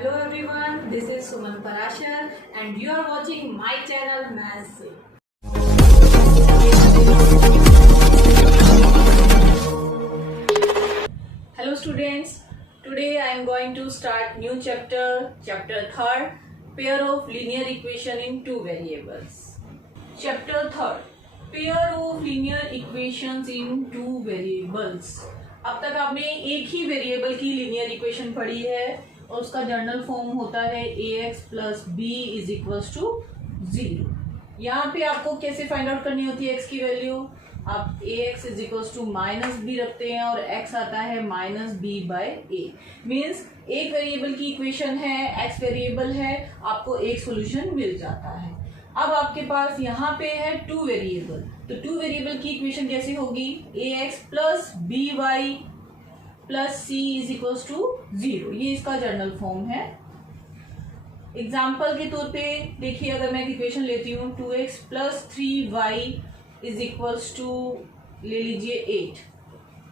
Hello everyone, this is Suman Parashar and you are watching my channel Maths. Hello students, today I am going to start new chapter 3rd, pair of linear equation in two variables. Chapter 3rd, pair of linear equations in two variables. अब तक आपने एक ही variable की linear equation पढ़ी है और उसका जनरल फॉर्म होता है ax plus b is equals to 0। यहाँ पे आपको कैसे फाइंड आउट करनी होती है x की वैल्यू, आप ax is equals to minus b रखते हैं और x आता है minus b by a. Means एक वेरिएबल की इक्वेशन है, x वेरिएबल है, आपको एक सोल्यूशन मिल जाता है। अब आपके पास यहाँ पे है टू वेरिएबल, तो टू वेरिएबल की इक्वेशन कैसे होगी, ax plus b y plus c is equals to 0, ये इसका जनरल फॉर्म है। एग्जाम्पल के तौर पे देखिए, अगर मैं इक्वेशन लेती हूँ 2x plus 3y is equals to ले लीजिए 8,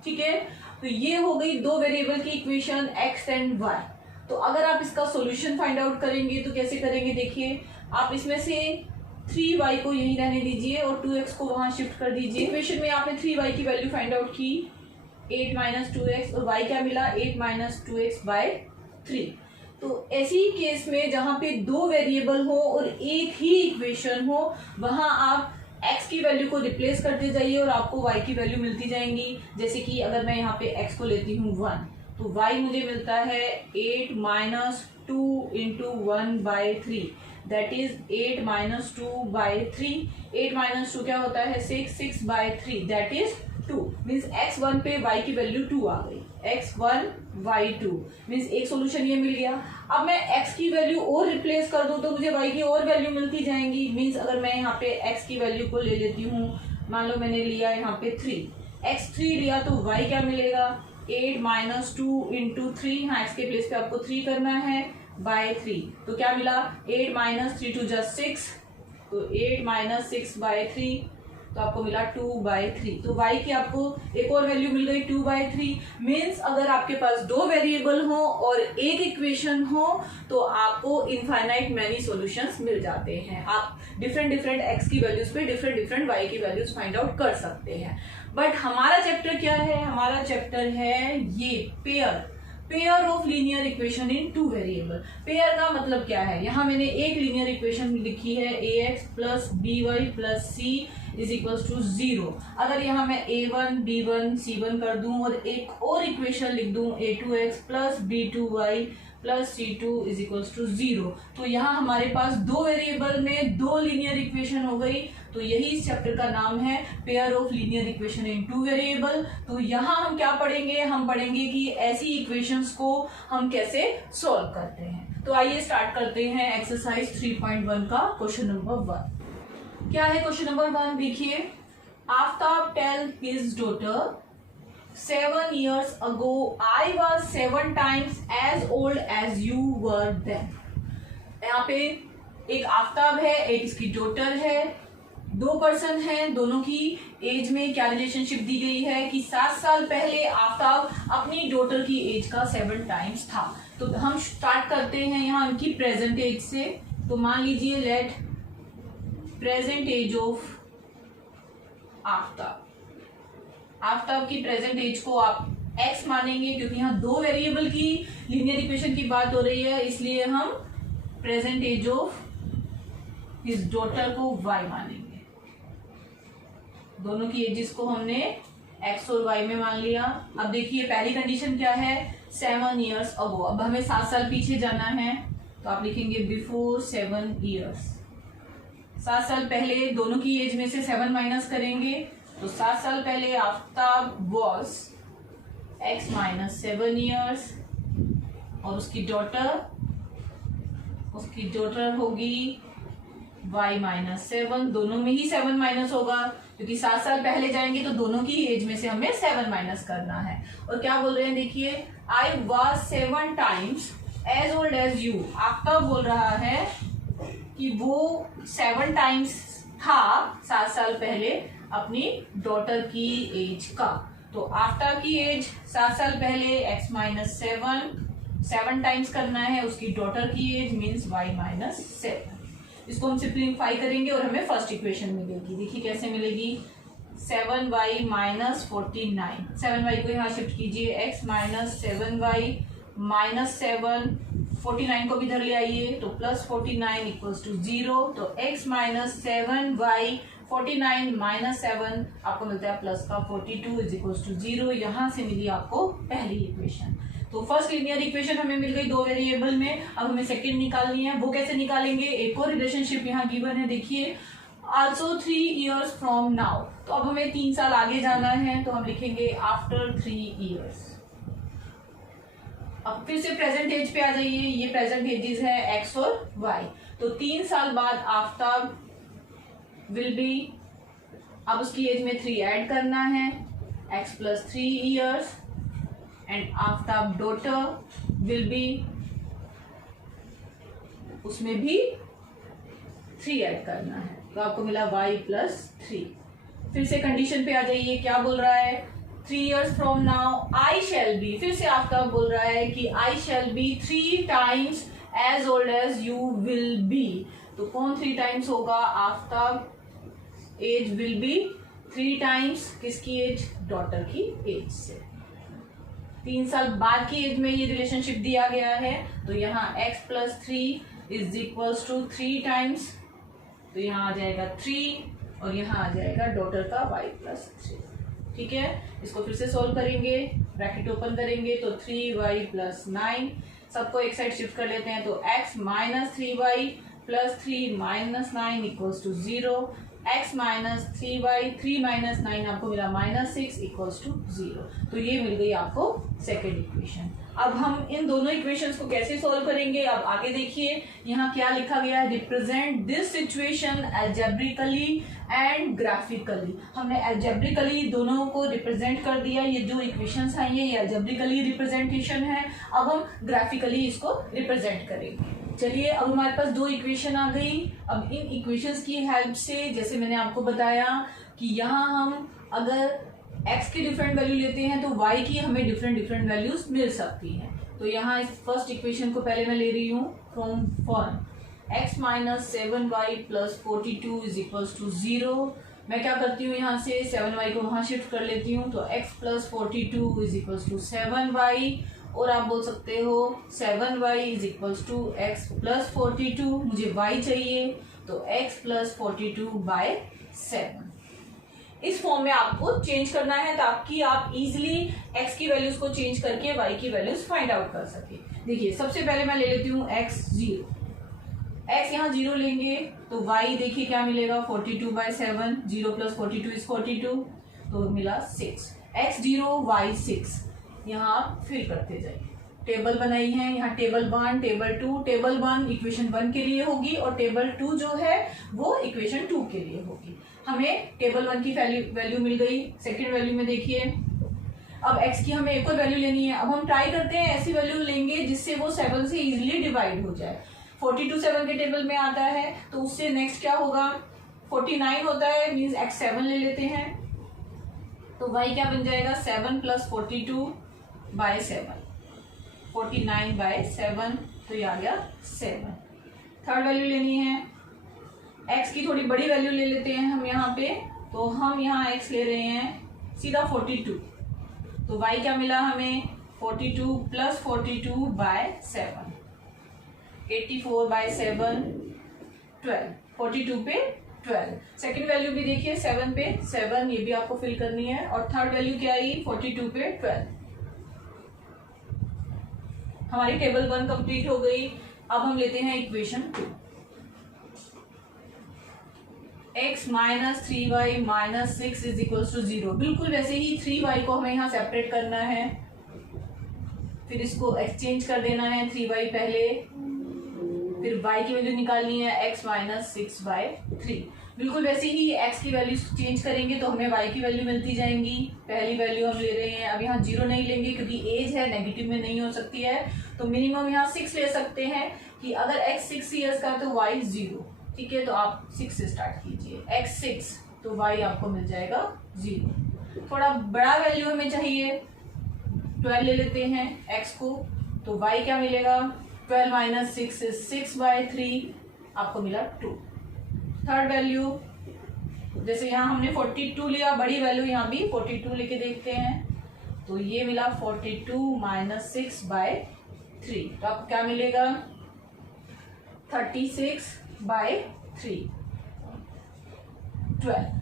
ठीक है। तो ये हो गई दो वेरिएबल की इक्वेशन x एंड y। तो अगर आप इसका सॉल्यूशन फाइंड आउट करेंगे तो कैसे करेंगे, देखिए आप इसमें से 3y को यहीं रहने दीजिए और 2x को वहां शिफ्ट कर दीजिए। इक्वेशन में आपने 3y की वैल्यू फाइंड आउट की 8 माइनस 2x और y क्या मिला 8 माइनस 2x बाय 3। तो ऐसी केस में जहां पे दो वेरिएबल हो और एक ही इक्वेशन हो, वहां आप x की वैल्यू को रिप्लेस करते जाइए और आपको y की वैल्यू मिलती जाएंगी। जैसे कि अगर मैं यहाँ पे x को लेती हूँ 1, तो y मुझे मिलता है 8 minus 2 into 1 by 3, that is 8 minus 2 by 3। 8 minus 2 क्या होता है 6 by 3 that is 2। Means x1 पे y की वैल्यू 2 आ गई, x1 y2 मीन्स एक सोल्यूशन ये मिल गया। अब मैं x की वैल्यू और रिप्लेस कर दूं तो मुझे y की और वैल्यू मिलती जाएंगी। मीन्स अगर मैं यहाँ पे x की वैल्यू को ले लेती हूँ, मान लो मैंने लिया यहाँ पे 3, x3 लिया तो y क्या मिलेगा 8 माइनस 2 इंटू 3, हाँ x के प्लेस पे आपको 3 करना है बाय 3, तो क्या मिला 8 माइनस 3 टू जा 6, तो 8 माइनस 6 बाय 3, तो आपको मिला 2 बाई 3। तो y की आपको एक और वैल्यू मिल गई 2 बाई 3। मीन्स अगर आपके पास दो वेरिएबल हो और एक इक्वेशन हो तो आपको इनफाइनाइट मैनी सॉल्यूशंस मिल जाते हैं। आप डिफरेंट x की वैल्यूज पे डिफरेंट y की वैल्यूज फाइंड आउट कर सकते हैं। बट हमारा चैप्टर क्या है, हमारा चैप्टर है ये pair of linear equation in two variable. Pair का मतलब क्या है, यहाँ मैंने एक लीनियर इक्वेशन लिखी है ax plus b y plus c is equals to 0। अगर यहाँ मैं a1 b1 c1 कर दूं और एक और इक्वेशन लिख दूं a2x plus b2y plus c2 is equals to 0, तो यहाँ हमारे पास दो वेरिएबल में दो लीनियर इक्वेशन हो गई। तो यही इस चैप्टर का नाम है pair of linear equation in to variable. तो यहाँ हम क्या पढ़ेंगे, हम पढ़ेंगे कि ऐसी इक्वेशंस को हम कैसे सॉल्व करते हैं। तो आइए स्टार्ट करते हैं एक्सरसाइज 3.1 का क्वेश्चन नंबर 1। क्या है क्वेश्चन नंबर 1, देखिए Aftab tell his daughter 7 years ago I was 7 times as old as you were then। यहाँ पे एक आफ्ताब है, एक इसकी डॉटर है, दो पर्सन हैं, दोनों की एज में क्या रिलेशनशिप दी गई है कि 7 साल पहले आफ्ताब अपनी डॉटर की एज का 7 टाइम्स था। तो हम स्टार्ट करते हैं यहाँ उनकी प्रेजेंट एज से। तो मान लीजिए let present age of Aftab, Aftab की प्रेजेंट एज को आप x मानेंगे क्योंकि यहाँ दो वेरिएबल की लीनियर इक्वेशन की बात हो रही है, इसलिए हम present age of his daughter को y मानेंगे। दोनों की एजेस को हमने x और y में मान लिया। अब देखिए पहली कंडीशन क्या है 7 years ago। अब हमें 7 साल पीछे जाना है, तो आप लिखेंगे बिफोर 7 years। 7 साल पहले दोनों की एज में से 7 माइनस करेंगे, तो 7 साल पहले Aftab was x minus 7 years और उसकी डॉटर होगी y माइनस 7। दोनों में ही 7 माइनस होगा क्योंकि 7 साल पहले जाएंगे तो दोनों की एज में से हमें 7 माइनस करना है। और क्या बोल रहे हैं, देखिए I was 7 times as old as you। Aftab बोल रहा है कि वो 7 टाइम्स था 7 साल पहले अपनी डॉटर की एज का। तो आफ्टर की एज 7 साल पहले x माइनस 7 7 टाइम्स करना है उसकी डॉटर की एज, मीन्स y माइनस 7। इसको हम सिंप्लीफाई करेंगे और हमें फर्स्ट इक्वेशन मिलेगी। देखिए कैसे मिलेगी, 7y माइनस 49, 7y को यहाँ शिफ्ट कीजिए, x माइनस 7y माइनस 7, 49 को भी इधर ले आइए तो प्लस 49 इक्वल्स टू 0। तो x माइनस 7y 49 माइनस 7 आपको मिलता है प्लस का 42 इज इक्वल्स टू 0। यहाँ से मिली आपको पहली इक्वेशन। तो फर्स्ट लीनियर इक्वेशन हमें मिल गई दो वेरिएबल में। अब हमें सेकंड निकालनी है, वो कैसे निकालेंगे, एक और रिलेशनशिप यहाँ गिवन है, देखिए आल्सो 3 years फ्रॉम नाउ। तो अब हमें 3 साल आगे जाना है, तो हम लिखेंगे आफ्टर 3 years। अब फिर से प्रेजेंट एज पे आ जाइए, ये प्रेजेंट एजेस है x और y। तो 3 साल बाद आफ्ताब विल बी, अब उसकी एज में 3 ऐड करना है, x plus 3 years and Aftab daughter will be, उसमें भी 3 ऐड करना है, तो आपको मिला y प्लस 3। फिर से कंडीशन पे आ जाइए, क्या बोल रहा है, 3 years from now I shall be, फिर से आफ्ताब बोल रहा है कि I shall be 3 times as old as you will be. तो कौन 3 times होगा, Aftab age will be 3 times किसकी एज, डॉटर की एज से। 3 साल बाद की एज में ये रिलेशनशिप दिया गया है, तो यहाँ x plus 3 is equals to 3 times, तो यहाँ आ जाएगा 3 और यहाँ आ जाएगा डॉटर का y प्लस 3। ठीक है, इसको फिर से सोल्व करेंगे, ब्रैकेट ओपन करेंगे तो 3y प्लस 9, सबको एक साइड शिफ्ट कर लेते हैं, तो x minus 3y plus 3 minus 9 equals to 0। x minus 3y 3 minus 9 आपको मिला माइनस 6 इक्वल्स टू 0। तो ये मिल गई आपको सेकेंड इक्वेशन। अब हम इन दोनों इक्वेशंस को कैसे सॉल्व करेंगे, अब आगे देखिए यहाँ क्या लिखा गया है, represent this situation algebraically and graphically. हमने अलजेब्रिकली दोनों को रिप्रेजेंट कर दिया, ये जो इक्वेशंस आई हैं ये अलजेब्रिकली रिप्रेजेंटेशन है। अब हम ग्राफिकली इसको रिप्रेजेंट करेंगे। चलिए, अब हमारे पास दो इक्वेशन आ गई। अब इन इक्वेशंस की हेल्प से, जैसे मैंने आपको बताया कि यहाँ हम अगर x की डिफरेंट वैल्यू लेते हैं तो y की हमें डिफरेंट वैल्यूज मिल सकती हैं। तो यहाँ इस फर्स्ट इक्वेशन को पहले मैं ले रही हूँ from form x minus 7y plus 42 is equals to 0। मैं क्या करती हूँ, यहाँ से 7y को वहाँ शिफ्ट कर लेती हूँ, तो x plus 42 is equals to 7y, और आप बोल सकते हो 7y is equals to x plus 42, मुझे y चाहिए, तो x प्लस 42 बाय 7। इस फॉर्म में आपको चेंज करना है ताकि आप इजीली x की वैल्यूज को चेंज करके y की वैल्यूज फाइंड आउट कर सके। देखिए, सबसे पहले मैं ले लेती हूँ x 0, x यहाँ 0 लेंगे तो y देखिए क्या मिलेगा, 42 बाय 7, 0 प्लस 42 इज 42, तो मिला 6, x 0 y 6। यहाँ आप फिल करते जाइए, टेबल बनाई है, यहाँ टेबल 1 टेबल 2, टेबल 1 इक्वेशन 1 के लिए होगी और टेबल 2 जो है वो इक्वेशन 2 के लिए होगी। हमें टेबल 1 की वैल्यू मिल गई। सेकंड वैल्यू में देखिए, अब x की हमें एक और वैल्यू लेनी है। अब हम ट्राई करते हैं ऐसी वैल्यू लेंगे जिससे वो 7 से इजीली डिवाइड हो जाए। 42 7 के टेबल में आता है, तो उससे नेक्स्ट क्या होगा, 49 होता है, मीन्स x 7 ले लेते हैं, तो y क्या बन जाएगा, 7 प्लस 42 बाय 7, 49 बाय 7, तो ये आ गया 7। थर्ड वैल्यू लेनी है, x की थोड़ी बड़ी वैल्यू ले लेते हैं हम यहाँ पे, तो हम यहाँ x ले रहे हैं सीधा 42, तो y क्या मिला हमें, 42 प्लस 42 बाय 7, 84 बाय 7, 12, 42 पे 12। सेकेंड वैल्यू भी देखिए 7 पे 7, ये भी आपको फिल करनी है, और थर्ड वैल्यू क्या आई, 42 पे 12। हमारी टेबल 1 कंप्लीट हो गई। अब हम लेते हैं equation 2, x minus 3y minus 6 is equal to 0। बिल्कुल वैसे ही 3y को हमें यहाँ सेपरेट करना है, फिर इसको एक्सचेंज कर देना है, 3y पहले, फिर y की वैल्यू निकालनी है x माइनस 6 बाय 3। बिल्कुल वैसे ही x की वैल्यू चेंज करेंगे तो हमें y की वैल्यू मिलती जाएंगी। पहली वैल्यू हम ले रहे हैं, अब यहाँ 0 नहीं लेंगे क्योंकि एज है, नेगेटिव में नहीं हो सकती है, तो मिनिमम यहाँ 6 ले सकते हैं कि अगर x 6 ईयर्स का तो y 0। ठीक है, तो आप 6 से स्टार्ट कीजिए, x 6, तो y आपको मिल जाएगा 0। थोड़ा बड़ा वैल्यू हमें चाहिए, 12 ले लेते हैं x को, तो y क्या मिलेगा, 12 माइनस 6 इज 6/3, आपको मिला 2। थर्ड वैल्यू, जैसे यहाँ हमने 42 लिया, बड़ी वैल्यू यहाँ भी 42 लेके देखते हैं, तो ये मिला 42 माइनस 6/3, तो आपको क्या मिलेगा 36/3, 12।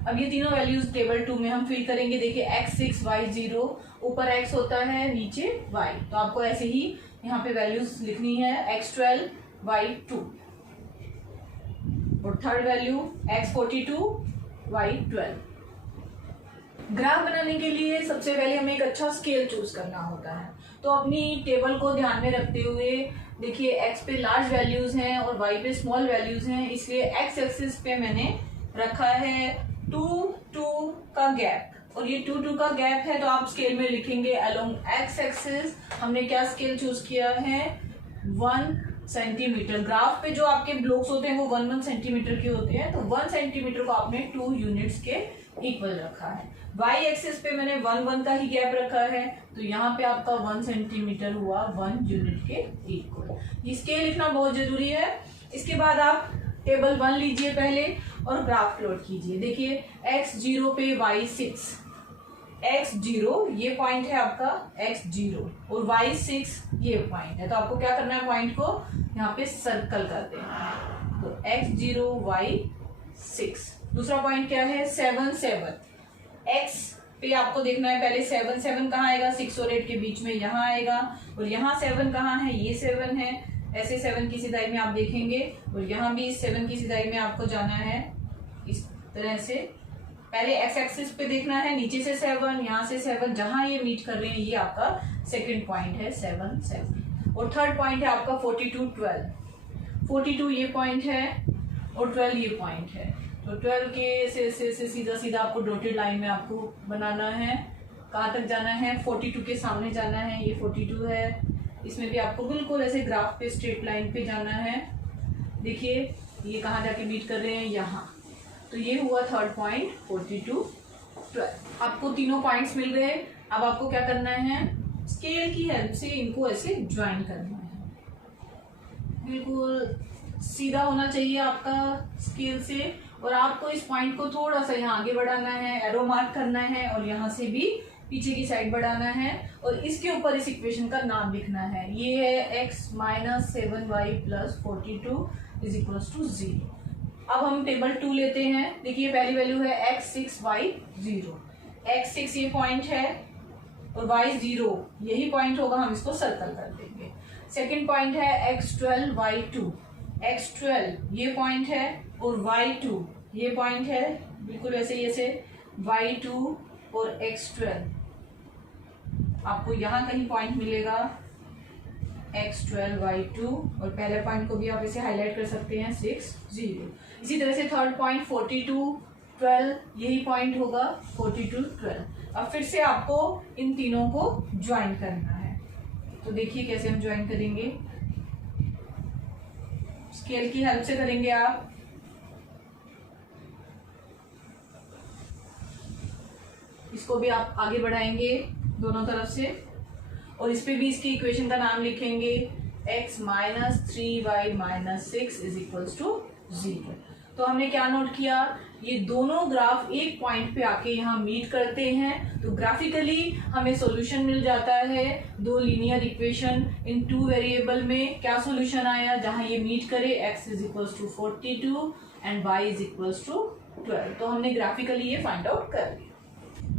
अब ये तीनों वैल्यूज टेबल 2 में हम फिल करेंगे। देखिए x6 y0, ऊपर x होता है नीचे y, तो आपको ऐसे ही यहाँ पे वैल्यूज लिखनी है, x12 y2, और third value x42 y12। Graph बनाने के लिए सबसे पहले हमें एक अच्छा स्केल चूज करना होता है। तो अपनी टेबल को ध्यान में रखते हुए देखिए x पे लार्ज वैल्यूज हैं और y पे स्मॉल वैल्यूज हैं, इसलिए x एक्सिस पे मैंने रखा है 2 2 का गैप, और ये 2 2 का गैप है तो आप स्केल में लिखेंगे अलोंग x एक्सिस हमने क्या स्केल चूज किया है, 1 सेंटीमीटर। ग्राफ पे जो आपके ब्लॉक्स होते हैं वो 1 सेंटीमीटर के होते हैं, तो 1 सेंटीमीटर को आपने 2 यूनिट्स के इक्वल रखा है। y एक्सिस पे मैंने 1 1 का ही गैप रखा है, तो यहाँ पे आपका 1 सेंटीमीटर हुआ 1 यूनिट के इक्वल। इसके लिखना बहुत जरूरी है। इसके बाद आप टेबल 1 लीजिए पहले और ग्राफ प्लॉट कीजिए। देखिए x0 पे y6, x0 ये पॉइंट है आपका x0 और y6 ये पॉइंट है, तो आपको क्या करना है, पॉइंट को यहाँ पे सर्कल कर देना है। तो x0 y6। दूसरा पॉइंट क्या है, 7 7, x पे आपको देखना है पहले 7 7 कहाँ आएगा, 6 और 8 के बीच में यहाँ आएगा, और यहाँ 7 कहाँ है, ये 7 है, ऐसे 7 की सिधाई में आप देखेंगे, और यहाँ भी इस 7 की सिधाई में आपको जाना है इस तरह से। पहले x एक्सिस पे देखना है, नीचे से 7, यहाँ से 7, जहां ये मीट कर रहे हैं ये आपका सेकंड पॉइंट है 7 7। और थर्ड पॉइंट है आपका 42 12, 42 ये पॉइंट है और 12 ये पॉइंट है, तो 12 के से सीधा सीधा आपको डॉटेड लाइन में आपको बनाना है। कहाँ तक जाना है, 42 के सामने जाना है, ये 42 है, इसमें भी आपको बिल्कुल ऐसे ग्राफ पे स्ट्रेट लाइन पे जाना है। देखिए ये कहाँ जाके मीट कर रहे हैं, यहाँ, तो ये हुआ थर्ड पॉइंट 42 12। आपको तीनों पॉइंट्स मिल गए। अब आपको क्या करना है, स्केल की हेल्प से इनको ऐसे ज्वाइन करना है। बिल्कुल सीधा होना चाहिए आपका स्केल से, और आपको इस पॉइंट को थोड़ा सा यहाँ आगे बढ़ाना है, एरो मार्क करना है, और यहाँ से भी पीछे की साइड बढ़ाना है, और इसके ऊपर इस इक्वेशन का नाम लिखना है। ये है x minus 7y plus 42 is equal to 0। अब हम टेबल 2 लेते हैं। देखिए पहली वैल्यू है x6 y0, x6 ये पॉइंट है और y0 यही पॉइंट होगा, हम इसको सर्कल कर देंगे। सेकंड पॉइंट है x12 y2, x12 ये पॉइंट है और y2 ये पॉइंट है, बिल्कुल ऐसे ही ऐसे y2 और x12 आपको यहाँ कहीं पॉइंट मिलेगा x12 y2, और पहले पॉइंट को भी आप इसे हाईलाइट कर सकते हैं 6 0। इसी तरह से थर्ड पॉइंट 42 12 यही पॉइंट होगा 42 12। अब फिर से आपको इन तीनों को ज्वाइन करना है, तो देखिए कैसे हम ज्वाइन करेंगे, स्केल की हेल्प से करेंगे आप। इसको भी आप आगे बढ़ाएंगे दोनों तरफ से, और इस पे भी इसकी इक्वेशन का नाम लिखेंगे x minus 3y minus 6 is equals to 0। तो हमने क्या नोट किया, ये दोनों ग्राफ एक पॉइंट पे आके यहाँ मीट करते हैं, तो ग्राफिकली हमें सॉल्यूशन मिल जाता है। दो लीनियर इक्वेशन इन 2 वेरिएबल में क्या सॉल्यूशन आया, जहां ये मीट करे x is equals to 42 and y is equals to 12। तो हमने ग्राफिकली ये फाइंड आउट कर लिया।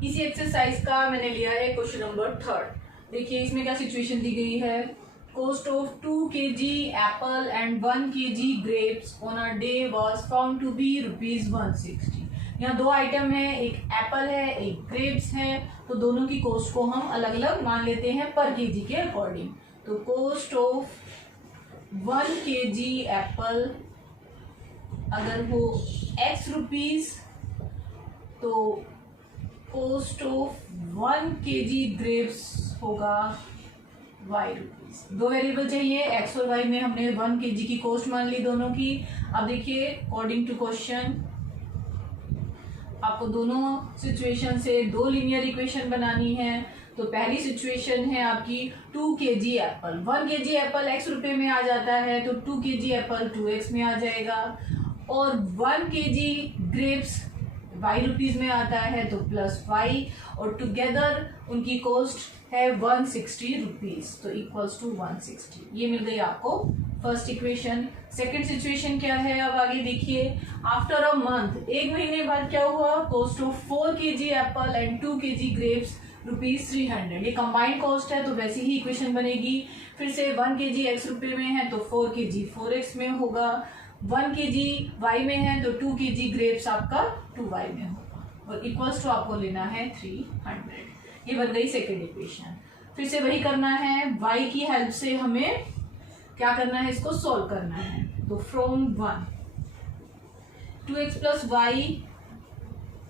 इसी एक्सरसाइज का मैंने लिया है क्वेश्चन नंबर 3। देखिए इसमें क्या सिचुएशन दी गई है, cost of 2 kg apple and 1 kg grapes on a day was found to be rupees 160। यहाँ दो आइटम है, एक एप्पल है एक ग्रेप्स है, तो दोनों की कॉस्ट को हम अलग अलग मान लेते हैं पर केजी के अकॉर्डिंग। तो कॉस्ट ऑफ 1 kg एप्पल अगर हो x रुपीज, तो कॉस्ट ऑफ 1 kg ग्रेप्स होगा y रुपीज। दो वेरिएबल चाहिए x और y में, हमने 1 kg की कॉस्ट मान ली दोनों की। अब देखिए अकॉर्डिंग टू क्वेश्चन आपको दोनों सिचुएशन से दो लीनियर इक्वेशन बनानी है। तो पहली सिचुएशन है आपकी 2 kg Apple. 1 kg Apple x रुपए में आ जाता है तो 2 kg एप्पल 2x में आ जाएगा, और 1 kg ग्रेप्स y रुपीज में आता है तो प्लस y, और टुगेदर उनकी कॉस्ट है 160 रुपीज, तो इक्वल्स टू 160। ये मिल गई आपको फर्स्ट इक्वेशन। सेकंड सिचुएशन क्या है, अब आगे देखिए। आफ्टर अ मंथ, एक महीने बाद क्या हुआ, cost of 4 kg Apple and 2 kg grapes rupees 300। ये कंबाइंड कॉस्ट है तो वैसी ही इक्वेशन बनेगी। फिर से 1 kg x रुपए में है तो 4 kg 4x में होगा, 1 kg y में है तो 2 kg ग्रेप्स आपका 2y में होगा, और इक्वल्स टू आपको लेना है 300। ये बन गई सेकेंड इक्वेशन। फिर से वही करना है, y की हेल्प से हमें क्या करना है, इसको सॉल्व करना है। तो from 1 2x plus y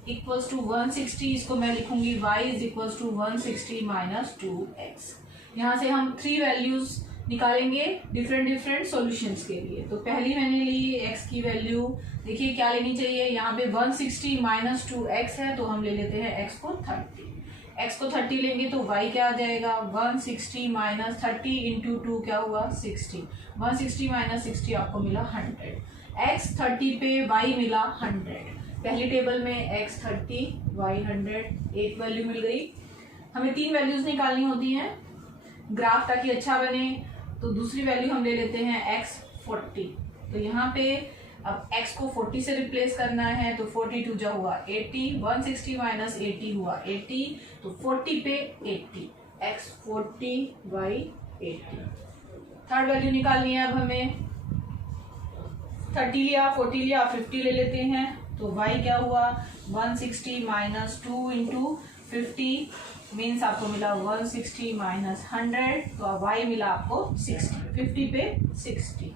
equals to 160, इसको मैं लिखूंगी y is equals to 160 minus 2x। यहाँ से हम 3 वैल्यूज निकालेंगे डिफरेंट सॉल्यूशंस के लिए। तो पहली मैंने ली x की वैल्यू, देखिए क्या लेनी चाहिए, यहाँ पे 160 माइनस 2x है तो हम ले लेते हैं x को 30। x को 30 लेंगे तो y क्या आ जाएगा, 160 माइनस 30 इंटू 2 क्या हुआ 60। 160 माइनस 60 आपको मिला 100। x 30 पे y मिला 100। पहली टेबल में x 30 y 100, एक वैल्यू मिल गई। हमें 3 वैल्यूज निकालनी होती हैं ग्राफ ताकि अच्छा बने, तो दूसरी वैल्यू हम ले लेते हैं x 40। तो यहाँ पे अब x को 40 से रिप्लेस करना है तो 42 जो हुआ 80, 160 माइनस 80 हुआ 80, तो 40 पे 80, x 40 y 80। थर्ड वैल्यू निकालनी है अब हमें, 30 लिया 40 लिया 50 ले लेते हैं, तो y क्या हुआ 160 माइनस 2 इंटू 50 मीन्स आपको मिला 160 माइनस 100, तो अब y मिला आपको 60, 50 पे 60।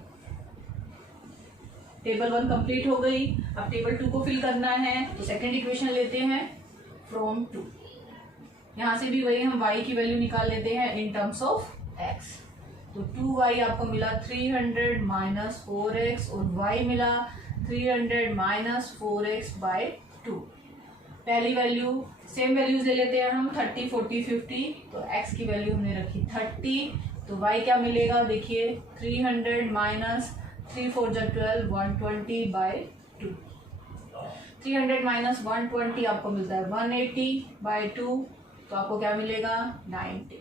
टेबल 1 कंप्लीट हो गई। अब टेबल 2 को फिल करना है, तो सेकंड इक्वेशन लेते हैं फ्रॉम 2। यहाँ से भी वही हम y की वैल्यू निकाल लेते हैं इन टर्म्स ऑफ x। तो 2y आपको मिला 300 माइनस 4x, और y मिला 300 माइनस 4x बाय 2। पहली वैल्यू सेम वैल्यूज ले लेते हैं हम 30 40 50, तो x की वैल्यू हमने रखी 30, तो y क्या मिलेगा देखिए 300 माइनस 3 4 12 120 बाय 2। 300 माइनस 120 आपको मिलता है 180 बाय 2, तो आपको क्या मिलेगा 90।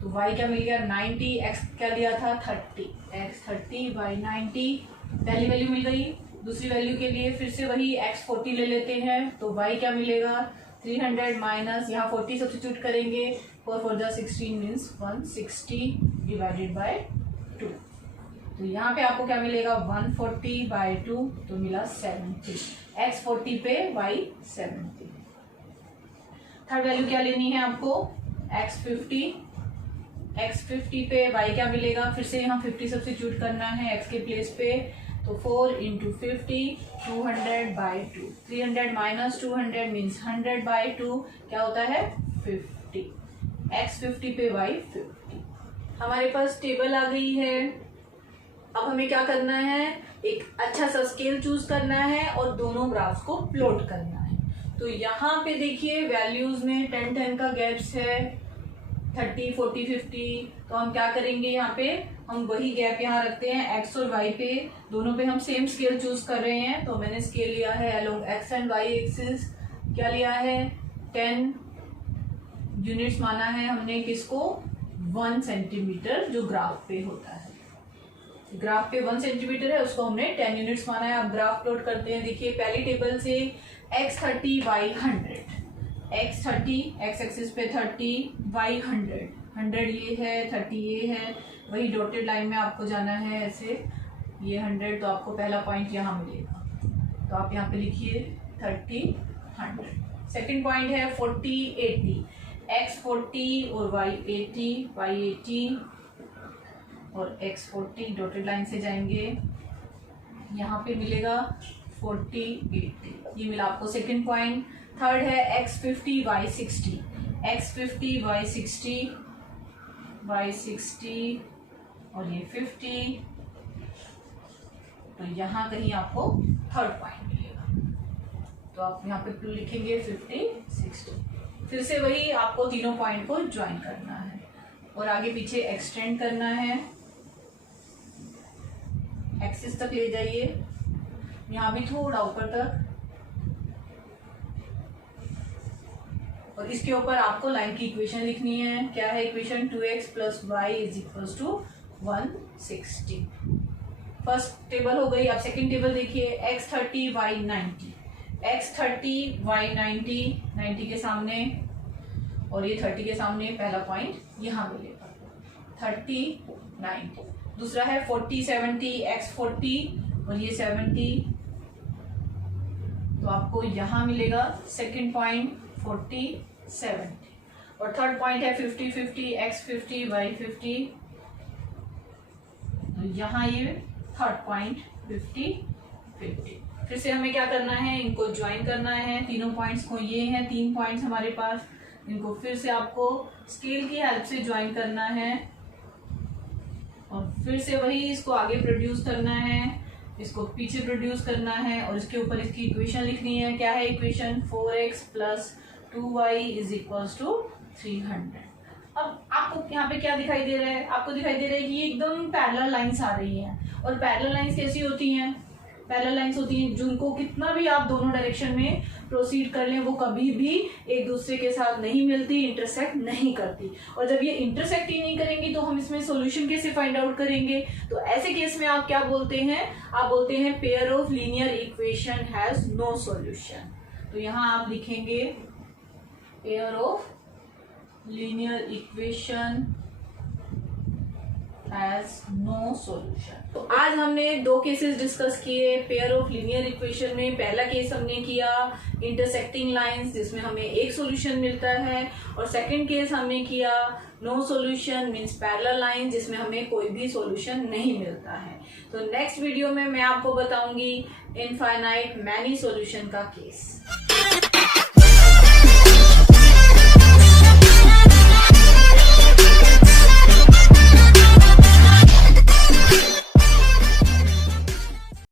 तो y क्या मिल गया 90, x क्या लिया था 30, x 30 बाई 90 पहली वैल्यू मिल गई। दूसरी वैल्यू के लिए फिर से वही x 40 ले लेते हैं, तो y क्या मिलेगा 300 माइनस यहाँ 40 सब्स्टिट्यूट करेंगे, 4 4 जा 16 मीन्स 160 डिवाइडेड बाय 2। तो यहाँ पे आपको क्या मिलेगा 140 बाय 2, तो मिला 70, x 40 पे y 70। थर्ड वैल्यू क्या लेनी है आपको x 50 पे y क्या मिलेगा, फिर से यहाँ 50 सब्स्टिट्यूट करना है x के प्लेस पे, तो 4 into 50 200 by 2। 300 minus 200 means 100 by 2 क्या होता है 50, x 50 पे y 50। हमारे पास टेबल आ गई है। अब हमें क्या करना है, एक अच्छा सा स्केल चूज करना है और दोनों ग्राफ्स को प्लॉट करना है। तो यहाँ पे देखिए वैल्यूज में 10 का गैप्स है, 30 40 50, तो हम क्या करेंगे यहाँ पे हम वही गैप यहाँ रखते हैं x और y पे, दोनों पे हम सेम स्केल चूज कर रहे हैं। तो मैंने स्केल लिया है along x and y axis, क्या लिया है 10 यूनिट्स माना है हमने किसको 1 सेंटीमीटर जो ग्राफ पे होता है, ग्राफ पे 1 सेंटीमीटर है उसको हमने 10 यूनिट्स माना है। अब ग्राफ प्लॉट करते हैं। देखिए पहली टेबल से x 30 y 100, x 30 x axis पे 30 y 100 ये है 30 ये है, वही डॉटेड लाइन में आपको जाना है ऐसे, ये 100 तो आपको पहला पॉइंट यहाँ मिलेगा, तो आप यहाँ पे लिखिए 30 100। सेकंड पॉइंट है 40 80, x 40 और y 80 और x 40 डॉटेड लाइन से जाएंगे, यहाँ पे मिलेगा 40 80, ये मिला आपको सेकंड पॉइंट। थर्ड है x 50 y 60, x 50 y 60 और ये 50, तो यहाँ कहीं आपको थर्ड पॉइंट मिलेगा, तो आप यहाँ पे लिखेंगे 50 60। फिर से वही आपको तीनों पॉइंट को ज्वाइन करना है और आगे पीछे एक्सटेंड करना है, एक्सिस तक ले जाइए, यहाँ भी थोड़ा ऊपर तक, और इसके ऊपर आपको लाइन की इक्वेशन लिखनी है। क्या है equation? 2x plus y is equals to 160। First table हो गई। अब सेकंड टेबल देखिए, x 30 y 90, x 30 y 90, 90 के सामने और ये 30 के सामने पहला पॉइंट यहाँ मिलेगा 30 90। दूसरा है 40 70, x 40 और ये 70, तो आपको यहाँ मिलेगा सेकंड पॉइंट 40 70। और थर्ड पॉइंट है 50 50, x 50 y 50, तो यहाँ ये थर्ड पॉइंट 50 50। फिर से हमें क्या करना है? इनको ज्वाइन करना है तीनों पॉइंट्स को। ये हैं 3 पॉइंट्स हमारे पास, इनको फिर से आपको स्केल की हेल्प से ज्वाइन करना है और फिर से वही इसको आगे प्रोड्यूस करना है, इसको पीछे प्रोड्यूस करना है और इसके ऊपर इसकी इक्वेशन लिखनी है। क्या है equation? 4x plus 2y is equals to 300। अब आपको यहाँ पे क्या दिखाई दे रहा है? आपको दिखाई दे रहा है कि ये एकदम पैरेलल लाइंस आ रही हैं। और पैरेलल लाइंस कैसी होती हैं? पैरेलल लाइंस होती हैं जिनको कितना भी आप दोनों डायरेक्शन में प्रोसीड कर लें वो कभी भी एक दूसरे के साथ नहीं मिलती, इंटरसेक्ट नहीं करती। और जब ये इंटरसेक्ट ही नहीं करेंगी तो हम इसमें सॉल्यूशन कैसे फाइंड आउट करेंगे? तो ऐसे केस में आप क्या बोलते हैं? आप बोलते हैं pair of linear equation has no solution. तो यहाँ आप लिखेंगे pair of linear equation has no solution. तो आज हमने दो केसेस डिस्कस किए पेयर ऑफ लीनियर इक्वेशन में। पहला केस हमने किया इंटरसेक्टिंग लाइंस जिसमें हमें एक सॉल्यूशन मिलता है, और सेकंड केस हमने किया no solution means parallel line जिसमें हमें कोई भी सॉल्यूशन नहीं मिलता है। तो नेक्स्ट वीडियो में मैं आपको बताऊंगी इनफाइनाइट मैनी सॉल्यूशन का केस।